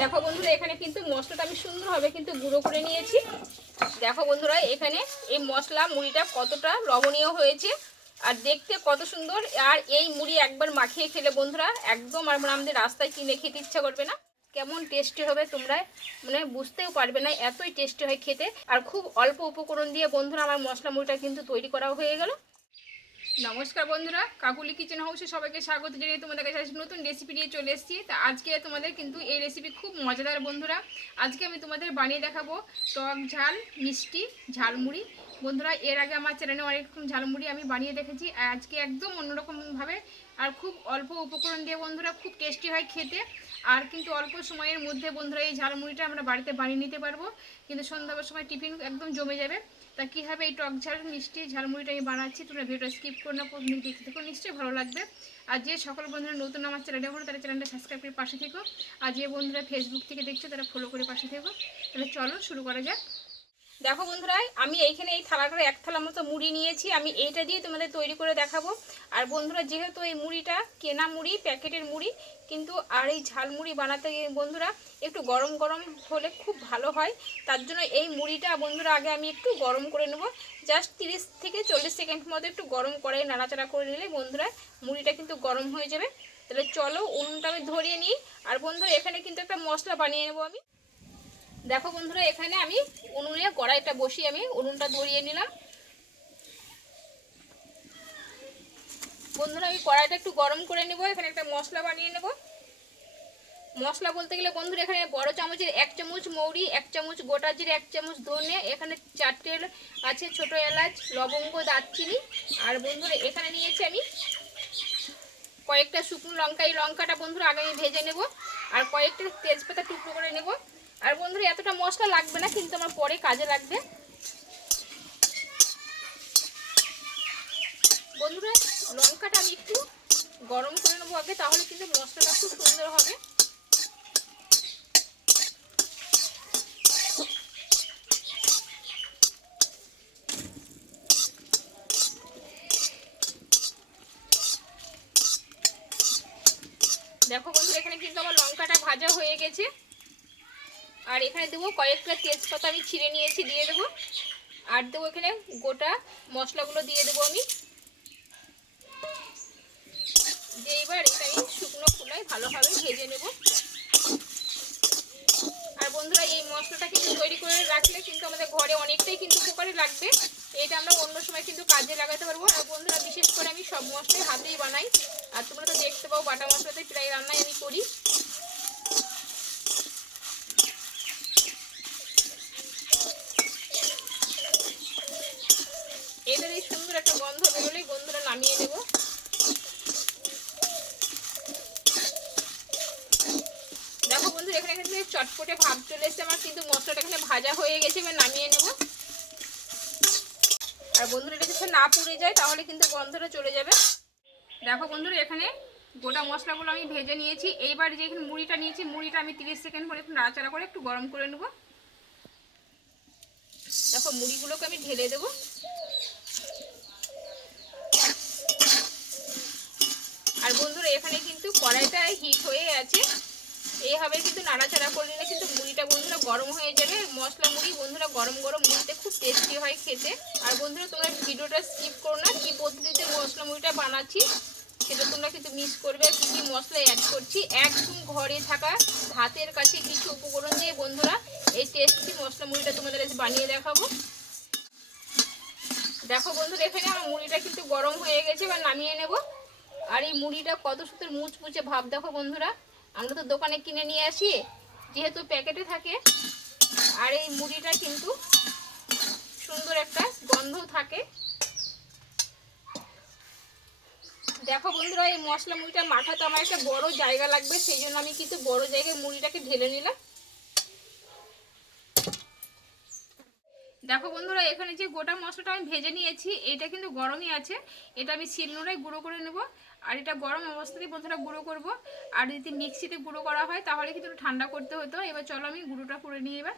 দেখো বন্ধুরা, এখানে কিন্তু মশলাটা আমি সুন্দরভাবে কিন্তু গুঁড়ো করে নিয়েছি। দেখো বন্ধুরা, এখানে এই মশলা মুড়িটা কতটা লবণীয় হয়েছে আর দেখতে কত সুন্দর। আর এই মুড়ি একবার মাখিয়ে খেলে বন্ধুরা, একদম আর আমাদের রাস্তায় কিনে খেতে ইচ্ছা করবে না। কেমন টেস্টি হবে তোমরা মানে বুঝতেও পারবে না, এতই টেস্টি হয় খেতে। আর খুব অল্প উপকরণ দিয়ে বন্ধুরা আমার মশলা মুড়িটা কিন্তু তৈরি করা হয়ে গেল। নমস্কার বন্ধুরা, কাকুলি কিচেন হাউসে সবাইকে স্বাগত জানিয়ে তোমাদের কাছে নতুন রেসিপি নিয়ে চলে এসেছি। তা আজকে তোমাদের কিন্তু এই রেসিপি খুব মজাদার বন্ধুরা। আজকে আমি তোমাদের বানিয়ে দেখাবো টক ঝাল, মিষ্টি, ঝালমুড়ি। বন্ধুরা, এর আগে আমার চ্যানেলে অনেক রকম ঝালমুড়ি আমি বানিয়ে দেখেছি। আর আজকে একদম অন্যরকমভাবে আর খুব অল্প উপকরণ দিয়ে বন্ধুরা খুব টেস্টি হয় খেতে। আর কিন্তু অল্প সময়ের মধ্যে বন্ধুরা এই ঝালমুড়িটা আমরা বাড়িতে বানিয়ে নিতে পারব। কিন্তু সন্ধ্যাবেলার সময় টিফিন একদম জমে যাবে। তা কীভাবে এই টক ঝাল, মিষ্টি ঝালমুড়িটা আমি বানাচ্ছি, তোমরা ভিডিওটা স্কিপ করো না প্রথম দেখতে থাকো, নিশ্চয়ই ভালো লাগবে। আর যে সকল বন্ধুরা নতুন আমার চ্যানেলে হলো, তারা চ্যানেলটা সাবস্ক্রাইব করে পাশে থেকো। আর যে বন্ধুরা ফেসবুক থেকে দেখছ, তারা ফলো করে পাশে থেকো। তাহলে চলো, শুরু করা যাক। দেখো বন্ধুরা, আমি এইখানে এই থালাটার এক থালা মতো মুড়ি নিয়েছি, আমি এইটা দিয়ে তোমাদের তৈরি করে দেখাবো। আর বন্ধুরা, যেহেতু এই মুড়িটা কেনা মুড়ি, প্যাকেটের মুড়ি, কিন্তু আর এই ঝাল মুড়ি বানাতে বন্ধুরা, একটু গরম গরম হলে খুব ভালো হয়। তার জন্য এই মুড়িটা বন্ধুরা, আগে আমি একটু গরম করে নেব। জাস্ট তিরিশ থেকে চল্লিশ সেকেন্ড মতো একটু গরম করাই নাড়াচাড়া করে নিলে বন্ধুরা, মুড়িটা কিন্তু গরম হয়ে যাবে। তাহলে চলো উনুনটা আমি ধরিয়ে নিই। আর বন্ধুরা, এখানে কিন্তু একটা মশলা বানিয়ে নেব আমি। দেখো বন্ধুরা, এখানে আমি উনুনে কড়াইটা বসিয়ে আমি উনুনটা ধরিয়ে নিলাম। বন্ধুরা, আমি কড়াইটা একটু গরম করে নেব, এখানে একটা মশলা বানিয়ে নেব। মশলা বলতে গেলে বন্ধুরা, এখানে বড় চামচের এক চামচ মৌরি, এক চামচ গোটা জিরে, এক চামচ ধনে, এখানে চারটে আছে ছোট এলাচ, লবঙ্গ, দারচিনি। আর বন্ধুরা, এখানে নিয়েছি আমি কয়েকটা শুকনো লঙ্কা। এই লঙ্কাটা বন্ধুরা আগে আমি ভেজে নেব। আর কয়েকটা তেজপাতা টুকরো করে নেব। আর বন্ধুরা, এতটা মশলা লাগবে না, কিন্তু আমার পরে কাজে লাগবে। বন্ধুরা, লঙ্কাটা আমি একটু গরম করে নেব আগে, তাহলে কিন্তু মশলাটা খুব সুন্দর হবে। দেখো কিন্তু আমার লঙ্কাটা ভাজা হয়ে গেছে। আর এখানে দেবো কয়েকটা তেজপাতা আমি ছিঁড়ে নিয়েছি, দিয়ে দেবো। আর দেবো এখানে গোটা মশলাগুলো দিয়ে দেবো আমি। যে এবার এটা আমি শুকনো খোলায় ভালোভাবে ভেজে নেব। আর বন্ধুরা, এই মশলাটা কিন্তু তৈরি করে রাখলে কিন্তু আমাদের ঘরে অনেকটাই কিন্তু উপকারে লাগবে। এটা আমরা অন্য সময় কিন্তু কাজে লাগাতে পারব। আর বন্ধুরা, বিশেষ করে আমি সব মশলাই হাতেই বানাই। আর তোমরা তো দেখতে পাও, বাটা মশলাতে প্রায় রান্নাই আমি করি এদের এই সুন্দর একটা গন্ধ বেরোলেই বন্ধুরা নামিয়ে নেব দেখো বন্ধু এখানে এখানে চটপটে ভাব চলে এসছে আমার, কিন্তু মশলাটা এখানে ভাজা হয়ে গেছে, এবার নামিয়ে নেব। আর বন্ধুরা, এটা যাতে না পুড়ে যায়, তাহলে কিন্তু গন্ধটা চলে যাবে। দেখো বন্ধুরা, এখানে গোটা মশলাগুলো আমি ভেজে নিয়েছি। এইবার যে এখানে মুড়িটা নিয়েছি, মুড়িটা আমি তিরিশ সেকেন্ড পরে একটু নাড়াচাড়া করে একটু গরম করে নেব। দেখো, মুড়িগুলোকে আমি ঢেলে দেবো। আর বন্ধুরা, এখানে কিন্তু কড়াইটা হিট হয়ে আছে। এইভাবে কিন্তু নাড়াচাড়া করে নিলে কিন্তু মুড়িটা বন্ধুরা গরম হয়ে যাবে। মশলা মুড়ি বন্ধুরা গরম গরম মুড়িতে খুব টেস্টি হয় খেতে। আর বন্ধুরা, তোমরা ভিডিওটা স্কিপ করো না, কী পদ্ধতিতে মশলা মুড়িটা বানাচ্ছি সেটা তোমরা কিন্তু মিস করবে। কী কী মশলা অ্যাড করছি, একদম ঘরে থাকা হাতের কাছে কিছু উপকরণ দিয়ে বন্ধুরা এই টেস্টি মশলা মুড়িটা তোমাদের বানিয়ে দেখাবো। দেখো বন্ধুরা, এখানে আমার মুড়িটা কিন্তু গরম হয়ে গেছে, এবার নামিয়ে নেব। আর এই মুড়িটা কত সুন্দর মুচমুচে ভাব, দেখো বন্ধুরা। আমরা তো দোকানে কিনে নিয়ে আসি, যেহেতু প্যাকেটে থাকে। আর এই মুড়িটা কিন্তু সুন্দর একটা গন্ধ থাকে। দেখো বন্ধুরা, এই মশলা মুড়িটা মাঠাতে আমার একটা বড় জায়গা লাগবে, সেই জন্য আমি কিন্তু বড় জায়গায় মুড়িটাকে ঢেলে নিলাম। দেখো বন্ধুরা, এখানে যে গোটা মশলাটা আমি ভেজে নিয়েছি, এটা কিন্তু গরমই আছে। এটা আমি শিলনোড়ায় গুঁড়ো করে নেব। আর এটা গরম অবস্থাতেই বন্ধুরা গুঁড়ো করব। আর যদি মিক্সিতে গুঁড়ো করা হয়, তাহলে কিন্তু ঠান্ডা করতে হতো। এবার চলো আমি গুঁড়োটা করে নিই এবার।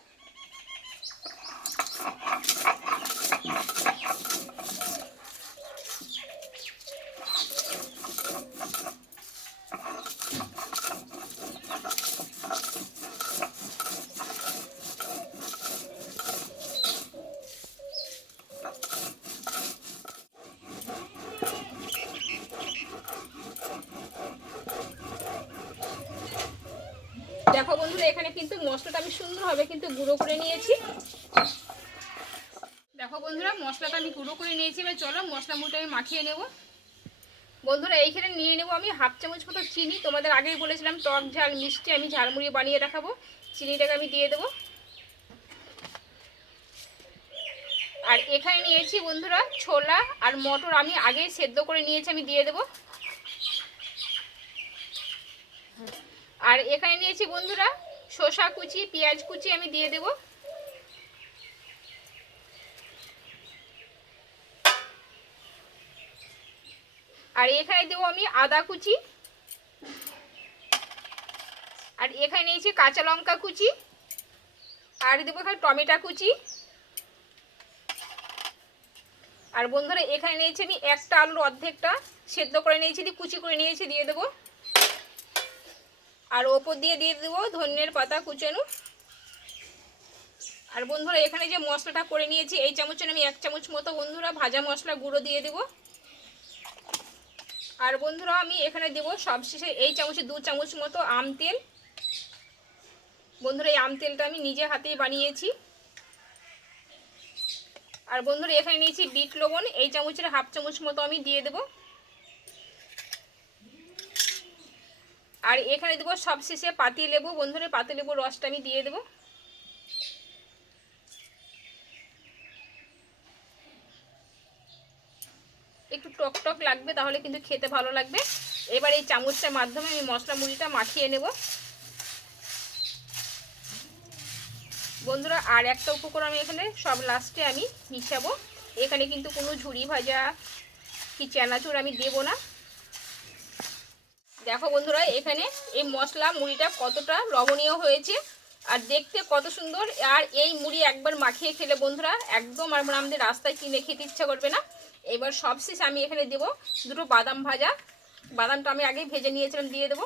বন্ধুরা, এখানে কিন্তু মশলাটা আমি সুন্দরভাবে কিন্তু গুঁড়ো করে নিয়েছি। দেখো বন্ধুরা, মশলাটা আমি গুঁড়ো করে নিয়েছি। এবার চলো মশলা মুড়িটা আমি মাখিয়ে নেব। বন্ধুরা, এইখানে নিয়ে নেব আমি হাফ চামচ মতো চিনি। তোমাদের আগেই বলেছিলাম, টক ঝাল, মিষ্টি আমি ঝালমুড়ি বানিয়ে রাখাবো চিনিটাকে আমি দিয়ে দেবো। আর এখানে নিয়েছি বন্ধুরা, ছোলা আর মটর আমি আগেই সেদ্ধ করে নিয়েছি, আমি দিয়ে দেবো। এখানে নিয়েছি বন্ধুরা। শসা কুচি, পেঁয়াজ কুচি আমি দিয়ে দেবো। আর এখানে দেবো আমি আদা কুচি। আর এখানে নিয়েছি কাঁচা লঙ্কা কুচি। আর দেবো এখানে টমেটো কুচি। আর বন্ধুরা, এখানে নিয়েছি আমি একটা আলুর অর্ধেকটা। সেদ্ধ করে নিয়েছি, কুচি করে নিয়েছি, দিয়ে দেবো। আর ওপর দিয়ে দিয়ে দেবো ধনিয়ার পাতা কুচানো। আর বন্ধুরা, এখানে যে মশলাটা করে নিয়েছি, এই চামচের আমি এক চামচ মতো বন্ধুরা ভাজা মশলা গুঁড়ো দিয়ে দেবো। আর বন্ধুরা, আমি এখানে দেবো সবশেষে এই চামচে দু চামচ মতো আম তেল। বন্ধুরা, এই আম তেলটা আমি নিজে হাতেই বানিয়েছি। আর বন্ধুরা, এখানে নিয়েছি বিট লবণ, এই চামচের হাফ চামচ মতো আমি দিয়ে দেবো। আর এখানে দেবো সবশেষে পাতি লেবু বন্ধুরা পাতি লেবুর রসটা আমি দিয়ে দেবো। একটু টক টক লাগবে, তাহলে কিন্তু খেতে ভালো লাগবে। এবার এই চামচটার মাধ্যমে আমি মশলা মুড়িটা মাখিয়ে নেব। বন্ধুরা, আর একটা উপকরণ আমি এখানে সব লাস্টে আমি মিশাবো। এখানে কিন্তু কোনো ঝুড়ি ভাজা কি চানাচুর আমি দেবো না। দেখো বন্ধুরা, এখানে এই মশলা মুড়িটা কতটা লবণীয় হয়েছে আর দেখতে কত সুন্দর। আর এই মুড়ি একবার মাখিয়ে খেলে বন্ধুরা, একদম আর আমাদের রাস্তায় কিনে খেতে ইচ্ছা করবে না। এবার সবশেষ আমি এখানে দেব দুটো বাদাম ভাজা। বাদামটা আমি আগেই ভেজে নিয়েছিলাম, দিয়ে দেবো।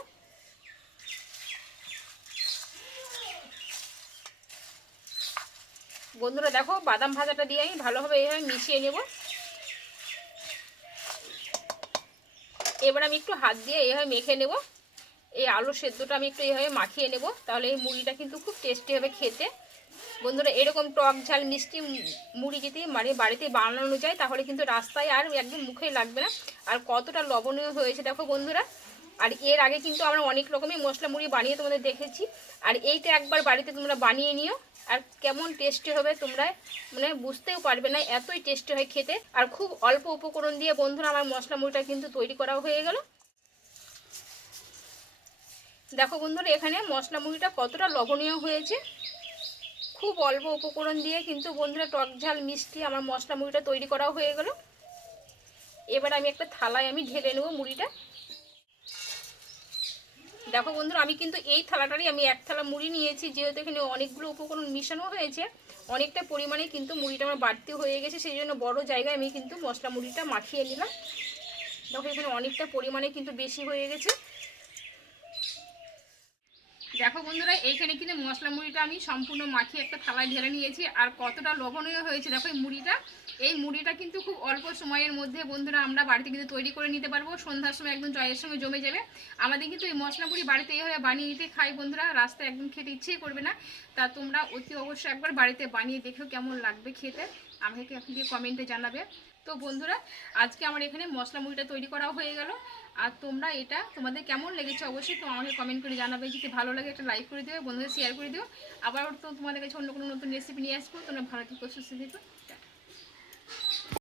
বন্ধুরা, দেখো বাদাম ভাজাটা দিয়ে আমি ভালোভাবে এইভাবে মিশিয়ে নেব। এবার আমি একটু হাত দিয়ে এইভাবে মেখে নেব। এই আলু সেদ্ধটা আমি একটু এইভাবে মাখিয়ে নেব। তাহলে এই মুড়িটা কিন্তু খুব টেস্টি হবে খেতে। বন্ধুরা, এরকম টক ঝাল, মিষ্টি মুড়ি যদি মানে বাড়িতে বানানো যায়, তাহলে কিন্তু রাস্তায় আর একদম মুখে লাগবে না। আর কতটা লবণীয় হয়েছে দেখো বন্ধুরা। আর এর আগে কিন্তু আমরা অনেক রকমই মশলা মুড়ি বানিয়ে তোমাদের দেখেছি। আর এইটা একবার বাড়িতে তোমরা বানিয়ে নিও। আর কেমন টেস্টি হবে তোমরা মানে বুঝতেও পারবে না, এতই টেস্টি হয় খেতে। আর খুব অল্প উপকরণ দিয়ে বন্ধুরা আমার মশলা মুড়িটা কিন্তু তৈরি করা হয়ে গেল। দেখো বন্ধুরা, এখানে মশলা মুড়িটা কতটা লবণীয় হয়েছে। খুব অল্প উপকরণ দিয়ে কিন্তু বন্ধুরা টক ঝাল মিষ্টি আমার মশলা মুড়িটা তৈরি করা হয়ে গেল। এবার আমি একটা থালায় আমি ঢেলে নেব মুড়িটা। দেখো বন্ধুরা, আমি কিন্তু এই থালাটারই, আমি এক থালা মুড়ি নিয়েছি, যেহেতু এখানে অনেকগুলো উপকরণ মিশানো হয়েছে, অনেকটা পরিমাণে কিন্তু মুড়িটা আমার বাড়তি হয়ে গেছে, সেই জন্য বড়ো জায়গায় আমি কিন্তু মশলা মুড়িটা মাখিয়ে নিলাম। দেখো এখানে অনেকটা পরিমাণে কিন্তু বেশি হয়ে গেছে। দেখো বন্ধুরা, এইখানে কিন্তু মশলা মুড়িটা আমি সম্পূর্ণ মাখিয়ে একটা থালায় ঢেলে নিয়েছি। আর কতটা লবণীয় হয়েছে দেখো এই মুড়িটা। এই মুড়িটা কিন্তু খুব অল্প সময়ের মধ্যে বন্ধুরা আমরা বাড়িতে কিন্তু তৈরি করে নিতে পারব। সন্ধ্যার সময় একদম জয়ের সঙ্গে জমে যাবে। আমাদের কিন্তু এই মশলা মুড়ি বাড়িতে এইভাবে বানিয়ে নিতে খাই বন্ধুরা। রাস্তায় একদম খেতে ইচ্ছেই করবে না। তা তোমরা অতি অবশ্যই একবার বাড়িতে বানিয়ে দেখো কেমন লাগবে খেতে। আমাকে দিয়ে কমেন্টে জানাবে। তো বন্ধুরা, আজকে আমার এখানে মশলা মুড়িটা তৈরি করা হয়ে গেল। আর তোমরা এটা তোমাদের কেমন লেগেছে অবশ্যই তো আমাকে কমেন্ট করে জানাবে। যদি ভালো লাগে একটা লাইক করে দিও, বন্ধুদের শেয়ার করে দিও। আবার তো তোমাদের কাছে অন্য কোনো নতুন রেসিপি নিয়ে আসব, তোমরা ভালো থেকো, সুস্থ থেকো।